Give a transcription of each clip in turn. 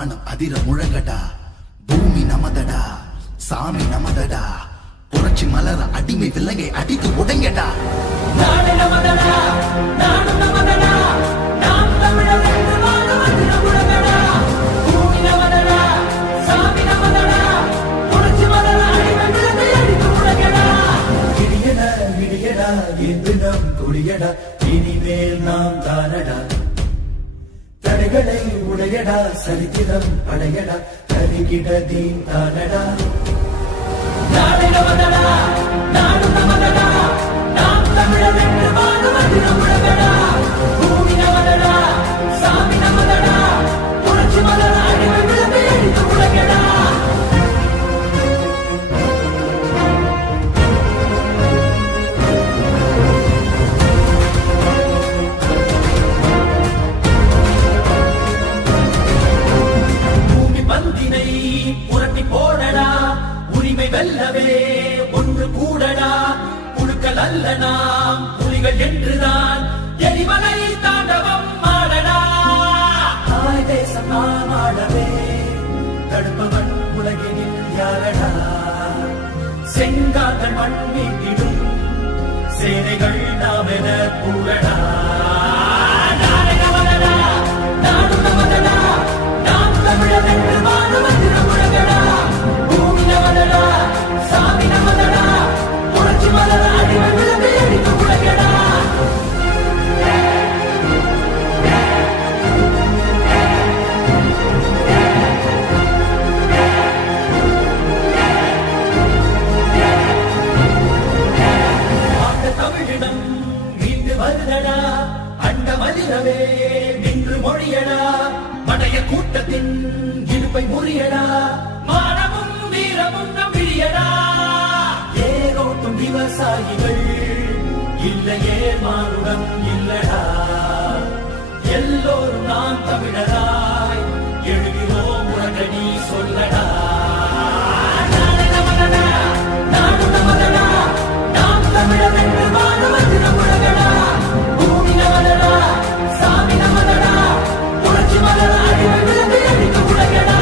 வானம் அதிர முழங்கடா, பூமி நமதடா, சாமி நமதடா, புரட்சி மலர அடிமை விலங்கை அடித்து உடைங்கடா. நாடு நமதடா, நாடு நமதடா, நாம் தமிழர் என்று வாழும் அதிர முழங்கடா, பூமி நமதடா, சாமி நமதடா, புரட்சி மலர அடிமை விலங்கை அடித்து உடைங்கடா. இடியடா இடியடா என்று நம் கொடியடா, இனிமேல் நாம் தானடா. தடைகளை உடையடா, சரித்திரம் படையடா, கருகிட தீன் தானடா. நாடு நமதடா, நாடு நமதடா, நாம் தமிழர் என்று வாழும் அதிர முழங்கடா, பூமி நமதடா, சாமி நமதடா, புரட்சி மலர அடிமை விலங்கை அடித்து உடைங்கடா. பந்தினை புரட்டி போடடா, உரிமை வெல்லவே ஒன்று கூடடா, புழுக்கள் அல்ல நாம் புலிகள் என்றுதான் எரிமலை தாண்டவம் ஆடடா. தாய் தேசம் நாம் ஆடவே தடுப்பவன் உலகினில் யாரடா. செங்கார்கள் மண் மீட்டிடும் சேனைகள் நாம் என கூடடா. நாடு நமதடா, நாடு நமதடா, நாம் தமிழர் என்று வாழும் அதிர முழங்கடா, பூமி நமதடா, சாமி நமதடா, புரட்சி மலர அடிமை விலங்கை அடித்து உடைங்கடா. தமிழிடம் மீண்டு வருதடா, அண்ட மதிரவே நின்று மொழியடா, படைய கூட்டத்தின் இருப்பை முறியடா, மானமும் வீரமும் நம்பியடா. ஏரோட்டும் விவசாயிகள் இல்லையே மானுடம் இல்லடா. எல்லோரும் நாம் தமிழராய் எழுகிறோம் உறங்கடி சொல்லடா. நாடு நமதடா, நாடு நமதடா, நாம் தமிழர் என்று வாழும் அதிர முழங்கடா, பூமி நமதடா, சாமி நமதடா, புரட்சி மலர அடிமை விலங்கை அடித்து உடைங்கடா.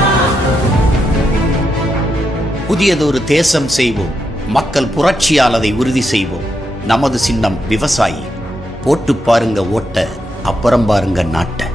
புதியதொரு தேசம் செய்வோம், மக்கள் புரட்சியால் அதை உறுதி செய்வோம். நமது சின்னம் விவசாயி. போட்டு பாருங்க ஓட்ட, அப்புறம் பாருங்க நாட்டை.